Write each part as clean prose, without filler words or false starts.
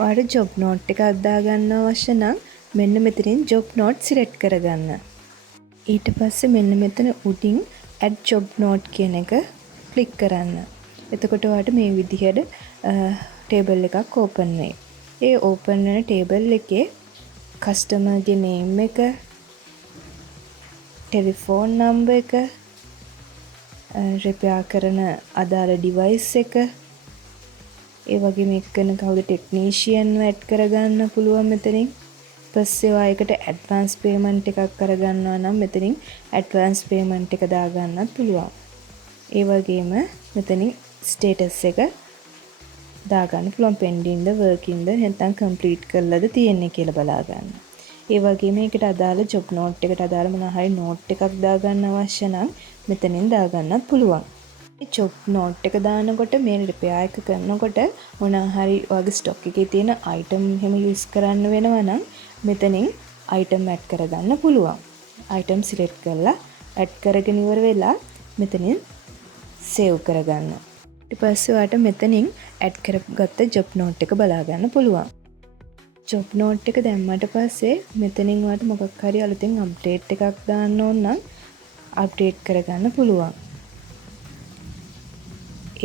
ඔයාලට job note එකක් දාගන්න අවශ්‍ය නම් මෙන්න මෙතනින් ජොබ් නෝට් සිලෙක්ට් කරගන්න. ඊට පස්සේ මෙන්න මෙතන උඩින් add job note කියන එක ක්ලික් කරන්න. එතකොට ඔයාලට මේ විදිහට ටේබල් එකක් ඕපන් වෙයි. ඒ ඕපන් වෙන ටේබල් එකේ කස්ටමර්ගේ නේම් එක, ටෙලිෆෝන් නම්බර් එක, රිපෙයාර් කරන අදාළ ඩිවයිස් එක, ඒ වගේම එක්කන කවුද ටෙක්නීෂියන්ව ඇඩ් කරගන්න පුළුවන් මෙතනින්. පස්සේ ඔයාලට ඇඩ්වාන්ස් පේමන්ට් එකක් කරගන්නවා නම් මෙතනින් ඇඩ්වාන්ස් පේමන්ට් එක දාගන්නත් පුළුවන්. ඒ වගේම මෙතනින් ස්ටේටස් එක දාගන්න පුළුවන්. පෙන්ඩින්ද වර්කින්ද නැත්නම් කම්ප්ලීට් කරලාද තියෙන්නේ කියලා බලා ගන්න. ඒ වගේම ඒකට අදාළ ජොබ් නෝට් එකට අදාළ මොනවා හරි නෝට් එකක් දාගන්න අවශ්‍ය නම් මෙතනින් දාගන්නත් පුළුවන්. මේ ජොබ් නෝට් එක දානකොට මේ රිපෙයාර් එක කරනකොට මොනවා හරි ඔයාගේ ස්ටොක් එකේ තියෙන අයිටම් එහෙම යූස් කරන්න වෙනවා නම් මෙතනින් අයිටම් ඇඩ් කරගන්න පුළුවන්. අයිටම් සිලෙක්ට් කරලා ඇඩ් කරගෙන ඉවර වෙලා මෙතනින් සේව් කරගන්න. ඊට පස්සේ ඔයාලට මෙතනින් ඇඩ් කරගත්ත ජොබ් නෝට් එක බලා ගන්න පුළුවන්. ජොබ් නෝට් එක දැම්මට පස්සේ මෙතනින් ඔයාලට මොකක් හරි අලුතෙන් අප්ඩේට් එකක් දාන්න ඕන නම් අප්ඩේට් කරගන්න පුළුවන්.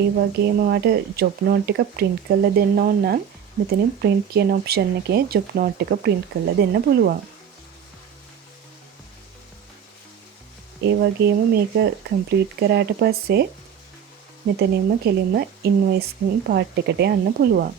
ඒ වගේම ඔයාලට ජොබ් නෝට් එක print කරලා දෙන්න ඕන නම් මෙතනින් print කියන option එකේ ජොබ් නෝට් එක print කරලා දෙන්න පුළුවන්. ඒ වගේම මේක complete කරාට පස්සේ මෙතනින්ම කෙලින්ම invoicing part එකට යන්න පුළුවන්.